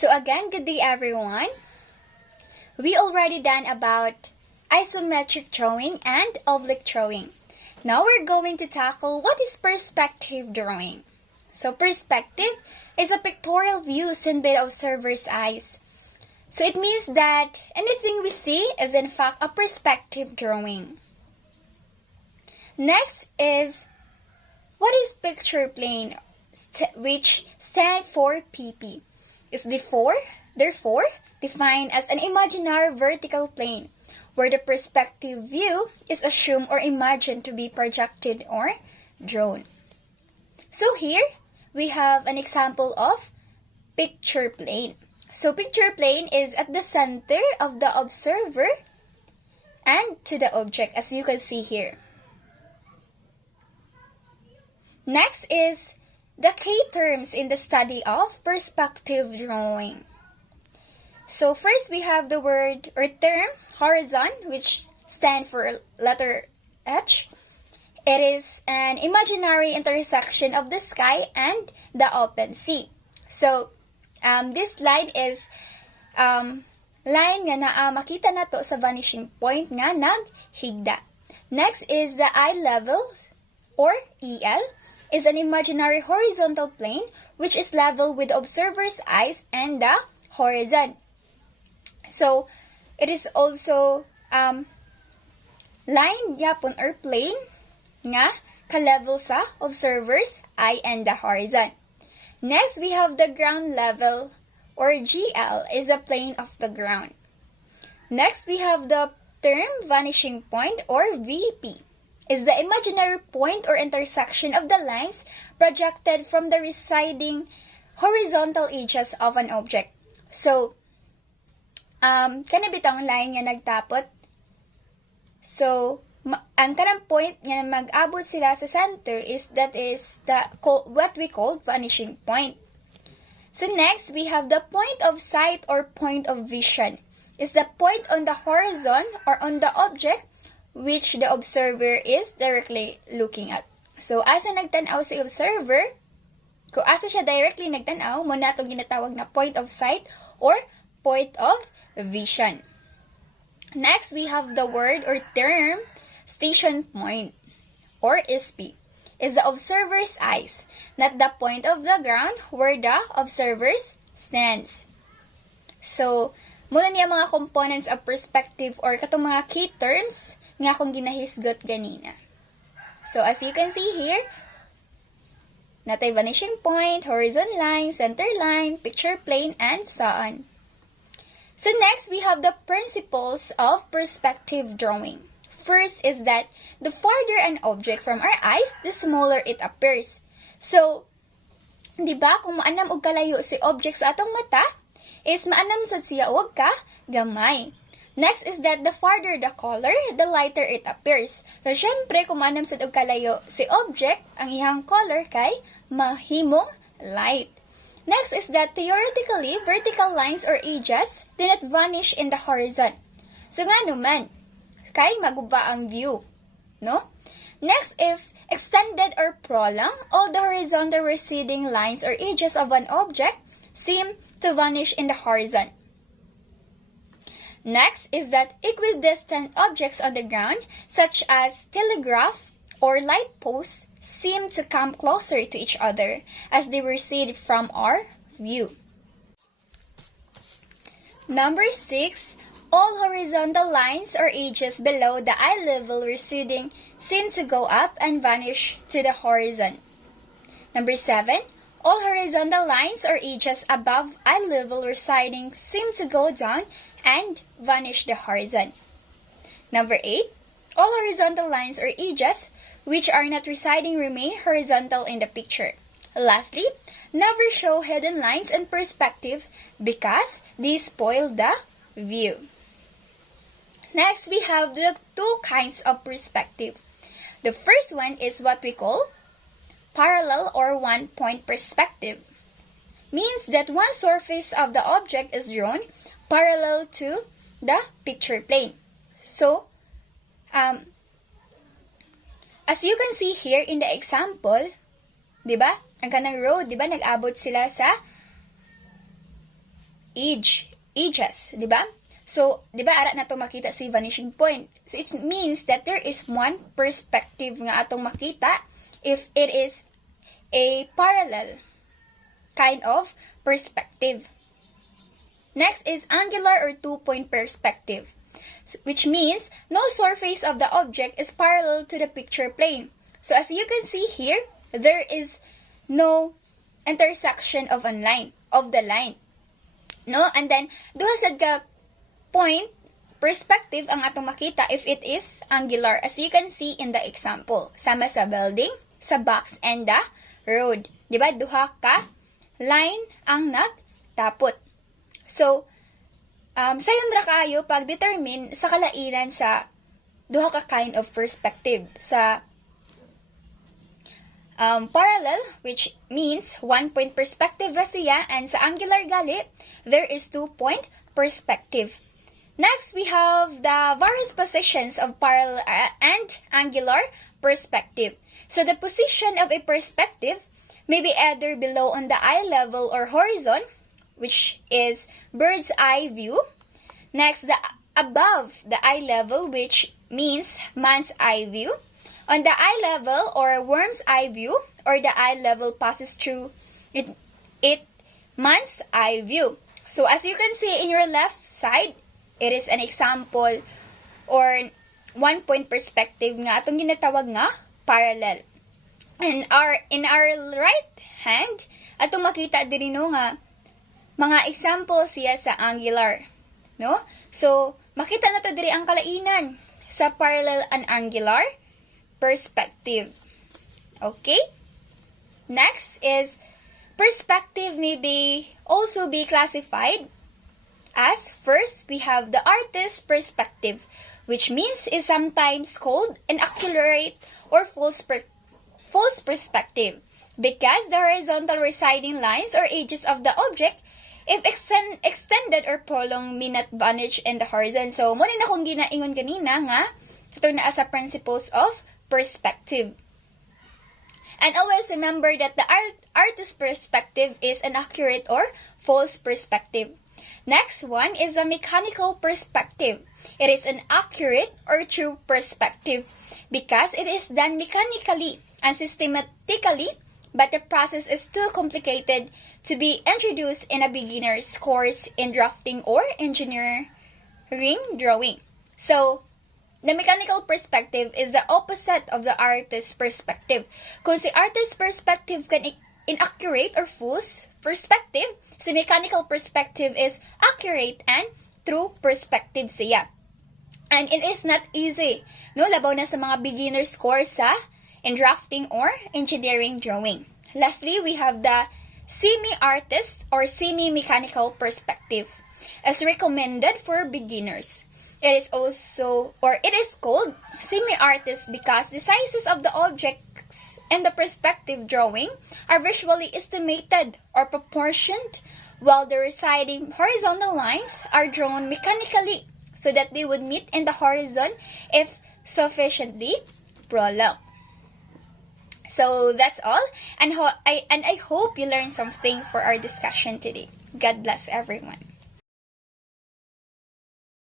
So again, good day everyone. We already done about isometric drawing and oblique drawing. Now we're going to tackle what is perspective drawing. So perspective is a pictorial view seen by the observer's eyes. So it means that anything we see is in fact a perspective drawing. Next is what is picture plane, which stand for PP. Is therefore defined as an imaginary vertical plane where the perspective view is assumed or imagined to be projected or drawn. So here we have an example of picture plane. So picture plane is at the center of the observer and to the object, as you can see here. Next is the key terms in the study of perspective drawing. So first we have the word or term horizon, which stands for letter H. It is an imaginary intersection of the sky and the open sea. So this line is line nga makita nato sa vanishing point nga naghigda. Next is the eye level or EL. Is an imaginary horizontal plane which is level with the observer's eyes and the horizon. So, it is also line yapon or plane nga ka-level sa observer's eye and the horizon. Next, we have the ground level or GL is a plane of the ground. Next, we have the term vanishing point or VP. Is the imaginary point or intersection of the lines projected from the residing horizontal edges of an object. So, kana bitang line nga nagtapot. So, ang kanang point nga mag-abot sila sa center is what we call vanishing point. So next, we have the point of sight or point of vision. Is the point on the horizon or on the object which the observer is directly looking at. So, asa nagtanaw si observer, kung asa siya directly nagtanaw, mo na itong ginatawag na point of sight or point of vision. Next, we have the word or term station point or SP. Is the observer's eyes, not the point of the ground where the observer stands. So, muna niya mga components of perspective or katong mga key terms nga akong ginahisgot ganina. So, as you can see here, natay vanishing point, horizon line, center line, picture plane, and so on. So, next, we have the principles of perspective drawing. First is that the farther an object from our eyes, the smaller it appears. So, di ba, kung maanam og kalayo si object sa atong mata, is maanam sad siya og ka gamay. Next is that the farther the color, the lighter it appears. So, syempre, kung maanam sad og kalayo si object, ang ihang color kay mahimong light. Next is that theoretically, vertical lines or edges do not vanish in the horizon. So, nga naman, kay maguba ang view, no? Next, if extended or prolonged, all the horizontal receding lines or edges of an object seem to vanish in the horizon. Next is that equidistant objects on the ground, such as telegraph or light posts, seem to come closer to each other as they recede from our view. Number 6, all horizontal lines or edges below the eye level receding seem to go up and vanish to the horizon. Number 7, all horizontal lines or edges above eye level receding seem to go down and vanish the horizon. Number 8, all horizontal lines or edges which are not receding remain horizontal in the picture. Lastly, never show hidden lines in perspective because they spoil the view. Next, we have the two kinds of perspective. The first one is what we call parallel or one-point perspective. Means that one surface of the object is drawn parallel to the picture plane. So, as you can see here in the example, di ba? Ang kanang road, di ba? Nag-abot sila sa edges, di ba? So, di ba, ara na to makita si vanishing point. So, it means that there is one perspective nga atong makita if it is a parallel kind of perspective. Next is angular or two-point perspective, which means no surface of the object is parallel to the picture plane. So, as you can see here, there is no intersection of the line. No? And then, duha sad ka point perspective ang atong makita if it is angular, as you can see in the example. Sama sa building, sa box, and the road. Diba? Duha ka line ang nagtapot. So, sayon ra kayo pag-determine sa kalainan sa duha ka kind of perspective. Sa parallel, which means one-point perspective ra siya, and sa angular gali, there is two-point perspective. Next, we have the various positions of parallel and angular perspective. So, the position of a perspective may be either below on the eye level or horizon, which is bird's eye view. Next, the above the eye level, which means man's eye view. On the eye level or worm's eye view, or the eye level passes through it man's eye view. So, as you can see in your left side, it is an example or one-point perspective nga atong ginatawag nga parallel. And in our right hand, atong makita diri no nga mga example siya sa angular, no? So, makita na to diri ang kalainan sa parallel and angular perspective. Okay? Next is perspective may also be classified as, first, we have the artist's perspective, which means is sometimes called an accurate or false perspective, because the horizontal residing lines or edges of the object, if extended or prolonged, may not vanish in the horizon. So, muna na kung ginaingon kanina nga, ito na as a principles of perspective. And always remember that the artist's perspective is an accurate or false perspective. Next one is a mechanical perspective. It is an accurate or true perspective because it is done mechanically and systematically, but the process is too complicated to be introduced in a beginner's course in drafting or engineering drawing. So, the mechanical perspective is the opposite of the artist's perspective. Kung si artist's perspective can inaccurate or false perspective, si mechanical perspective is accurate and true perspective siya. And it is not easy, no? Labaw na sa mga beginner's course in drafting or engineering drawing. Lastly, we have the semi-artist or semi-mechanical perspective as recommended for beginners. It is called semi-artist because the sizes of the objects in the perspective drawing are visually estimated or proportioned, while the residing horizontal lines are drawn mechanically so that they would meet in the horizon if sufficiently prolonged. So that's all, and I hope you learned something for our discussion today. God bless everyone.